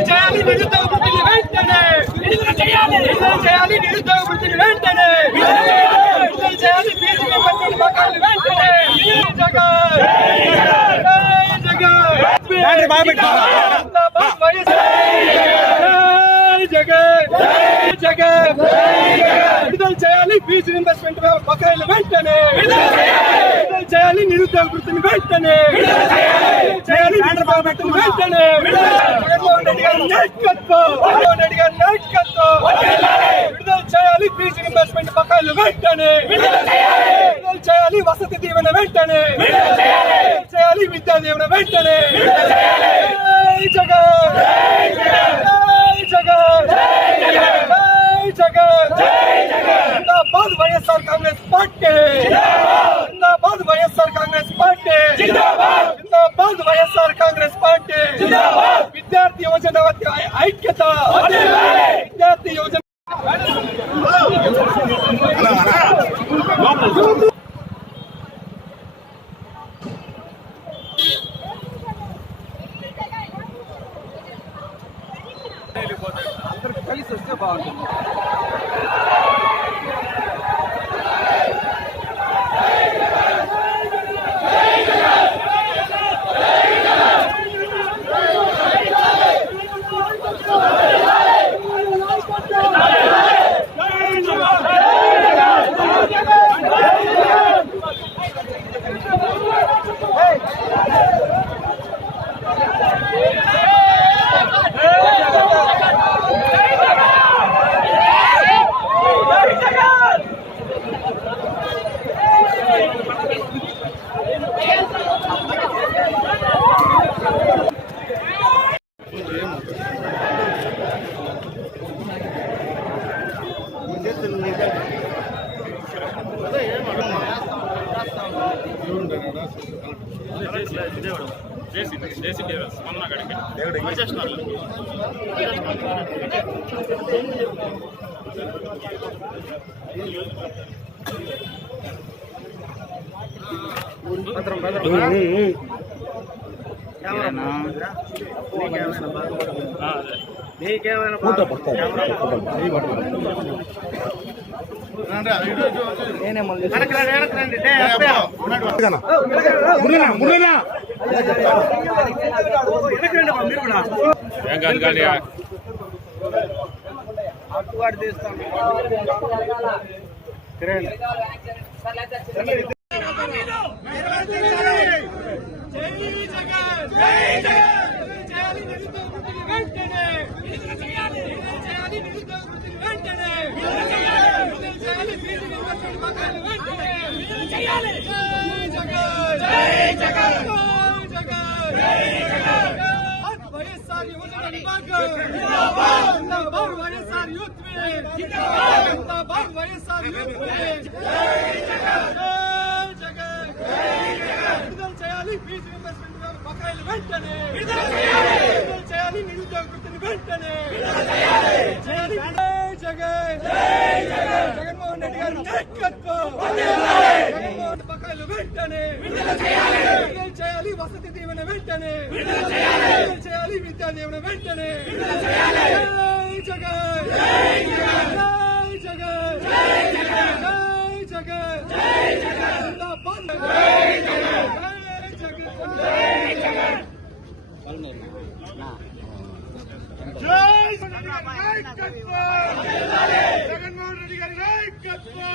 విడుదల చేయాలి నిరుద్యోగ వృత్తిని వెంటనే. విడుదల చేయాలి. విడుదల చేయాలి నిరుద్యోగ వృత్తిని వెంటనే. విడుదల చేయాలి. ఫీజు రీయింబర్స్మెంట్ బకాయిలు వెంటనే. విడుదల చేయాలి ఫీజు రీయింబర్స్మెంట్ బకాయిలు వెంటనే. విడుదల చేయాలి. నిరుద్యోగ వృత్తిని వెంటనే. చేయాలి. వెంటనే. విడుదల చేయాలి ఫీజు రీయింబర్స్మెంట్ బకాయిలు వెంటనే! విడుదల చేయాలి వసతి దీవెన వెంటనే! చేయాలి విద్యా దీవెన వెంటనే! Jagan! Jagan! Jagan! YSR Congress party! YSR Congress party జిందాబాద్ వైఎస్ఆర్ కాంగ్రెస్ పార్టీ విద్యార్థి యువజన ఐక్యత విద్యార్థి యువజన చేయాలి నిరుద్యోగ వృత్తిని చేయాలి విడుదల చేయాలి నిరుద్యోగ వృత్తిని వెంటనే విడుదల చేయాలి విడుదల చేయాలి ఫీజు రీయింబర్స్మెంట్ బకాయిలు వెంటనే విడుదల చేయాలి జై జగన్ జై జగన్ విడుదల చేయాలి ఫీజు రీయింబర్స్మెంట్ బకాయిలు వెంటనే విడుదల చేయాలి నిరుద్యోగ వృత్తిని వెంటనే చేయాలి జగన్ జగన్మోహన్ రెడ్డి గారు నాయకత్వం జగన్మోహన్ బకాయిలు వెంటనే విడుదల చేయాలి చేయాలి వసతి దీవెన వెంటనే విడుదల చేయాలి విద్యా దీవెన వెంటనే విడుదల చేయాలి జై జగన్ జై జగన్ జై జగన్ జై జగన్ జై జగన్ జై జగన్ జిందాబాద్ జై జగన్ జై జగన్ జై జగన్ జై జగన్మోహన్ రెడ్డి గారి నాయకత్వం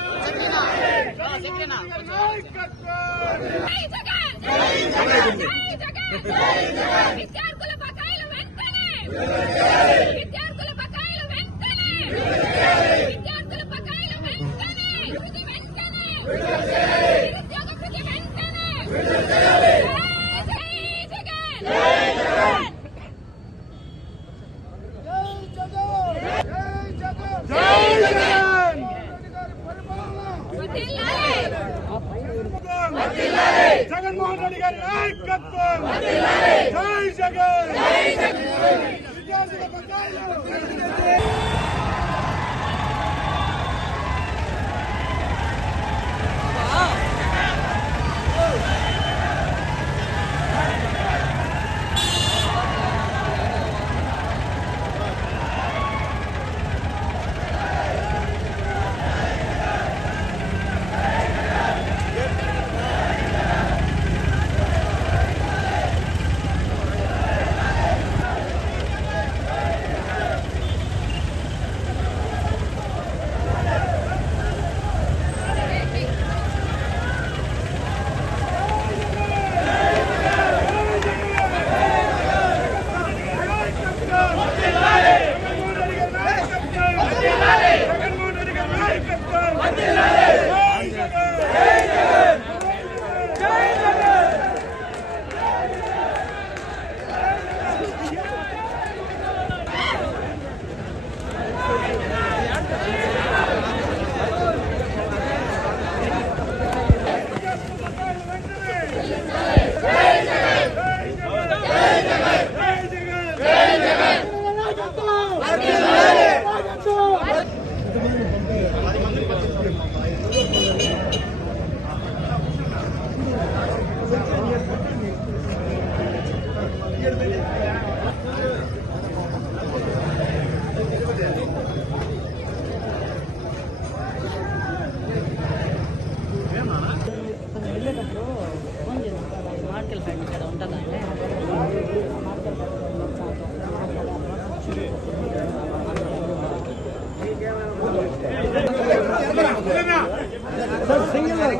నాయకత్వం జై జగన్ జై విద్యార్థుల బకాయిలు వెంటనే విద్యార్థుల బకాయిలు వెంటనే విద్యార్థుల బకాయిలు వెంటనే వెంటనే నిరుద్యోగ వృద్ధి వెంటనే జై జగన్ జై జగన్ జై జగన్ వర్ధిల్లాలి జగన్మోహన్ రెడ్డి గారి నాయకత్వం జై జగన్ విద్యార్థుల బకాయిలు.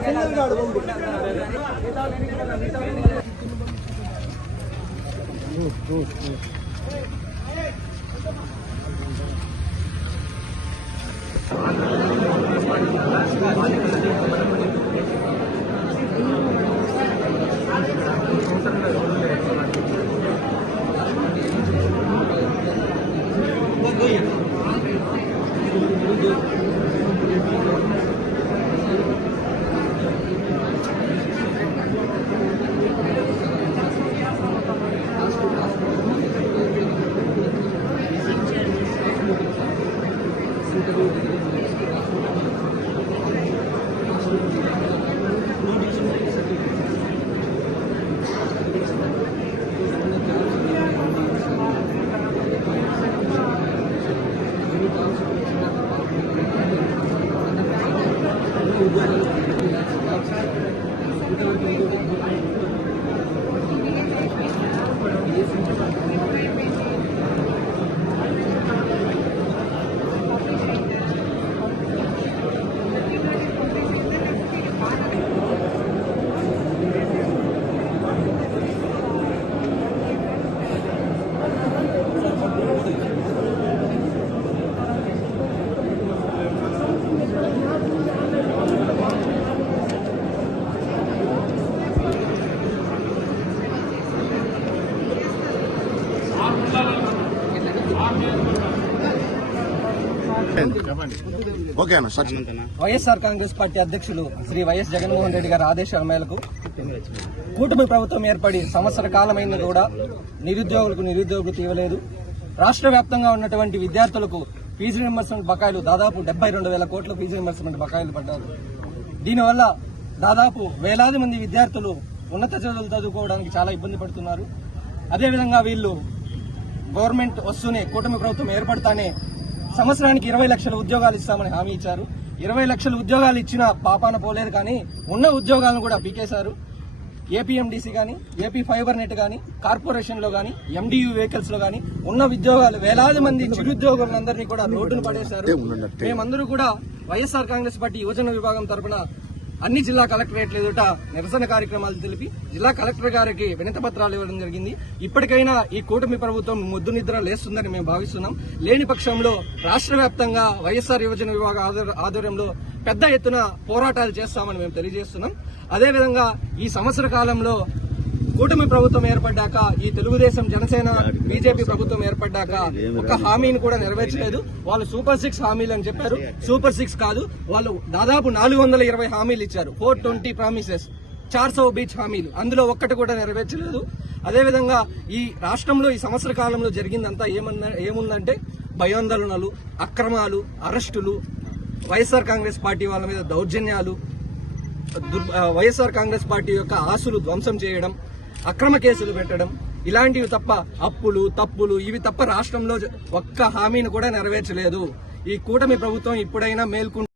Good, good, good. అన్న సచిన్ వైఎస్ఆర్ కాంగ్రెస్ పార్టీ అధ్యక్షులు శ్రీ వైఎస్ జగన్మోహన్ రెడ్డి గారి ఆదేశాల మేరకు కూటమి ప్రభుత్వం ఏర్పడి సంవత్సర కాలమైన కూడా నిరుద్యోగులకు నిరుద్యోగ వృత్తి ఇవ్వలేదు రాష్ట్ర వ్యాప్తంగా ఉన్నటువంటి విద్యార్థులకు ఫీజు రింబర్స్మెంట్ బకాయిలు దాదాపు డెబ్బై రెండు వేల కోట్ల ఫీజు రింబర్స్మెంట్ బకాయిలు పడ్డారు. దీనివల్ల దాదాపు వేలాది మంది విద్యార్థులు ఉన్నత చదువులు చదువుకోవడానికి చాలా ఇబ్బంది పడుతున్నారు. అదేవిధంగా వీళ్ళు గవర్నమెంట్ వస్తూనే కూటమి ప్రభుత్వం ఏర్పడతానే సంవత్సరానికి ఇరవై లక్షల ఉద్యోగాలు ఇస్తామని హామీ ఇచ్చారు. ఇరవై లక్షల ఉద్యోగాలు ఇచ్చిన పాపాన పోలేదు కానీ ఉన్న ఉద్యోగాలను కూడా పీకేశారు ఏపీఎండిసి కానీ ఏపీ ఫైబర్ నెట్ కానీ కార్పొరేషన్లో కానీ ఎండియు వెహికల్స్లో కానీ ఉన్న ఉద్యోగాలు వేలాది మంది చిరుద్యోగులందరినీ కూడా రోడ్డును పడేశారు. మేమందరూ కూడా వైఎస్ఆర్ కాంగ్రెస్ పార్టీ యువజన విభాగం తరపున అన్ని జిల్లా కలెక్టరేట్ల ఎదుట నిరసన కార్యక్రమాలు తెలిపి జిల్లా కలెక్టర్ గారికి వినతి పత్రాలు ఇవ్వడం జరిగింది. ఇప్పటికైనా ఈ కూటమి ప్రభుత్వం ముద్దు నిద్ర లేస్తుందని మేము భావిస్తున్నాం. లేని పక్షంలో రాష్ట్ర వ్యాప్తంగా వైఎస్ఆర్ యువజన విభాగ ఆధ్వర్యంలో పెద్ద ఎత్తున పోరాటాలు చేస్తామని మేము తెలియజేస్తున్నాం. అదేవిధంగా ఈ సంవత్సర కాలంలో కూటమి ప్రభుత్వం ఏర్పడ్డాక ఈ తెలుగుదేశం జనసేన బీజేపీ ప్రభుత్వం ఏర్పడ్డాక ఒక హామీని కూడా నెరవేర్చలేదు. వాళ్ళు సూపర్ సిక్స్ హామీలు అని చెప్పారు. సూపర్ సిక్స్ కాదు వాళ్ళు దాదాపు నాలుగు వందల ఇరవై హామీలు ఇచ్చారు. ఫోర్ ట్వంటీ ప్రామిసెస్ చార్సో బీచ్ హామీలు. అందులో ఒక్కటి కూడా నెరవేర్చలేదు. అదేవిధంగా ఈ రాష్ట్రంలో ఈ సంవత్సర కాలంలో జరిగిందంతా ఏమన్నా ఏముందంటే భయాందోళనలు అక్రమాలు అరెస్టులు వైఎస్ఆర్ కాంగ్రెస్ పార్టీ వాళ్ళ మీద దౌర్జన్యాలు వైఎస్ఆర్ కాంగ్రెస్ పార్టీ యొక్క ఆస్తులు ధ్వంసం చేయడం అక్రమ కేసులు పెట్టడం ఇలాంటివి తప్ప అప్పులు తప్పులు ఇవి తప్ప రాష్ట్రంలో ఒక్క హామీని కూడా నెరవేర్చలేదు. ఈ కూటమి ప్రభుత్వం ఇప్పుడైనా మేల్కొంటే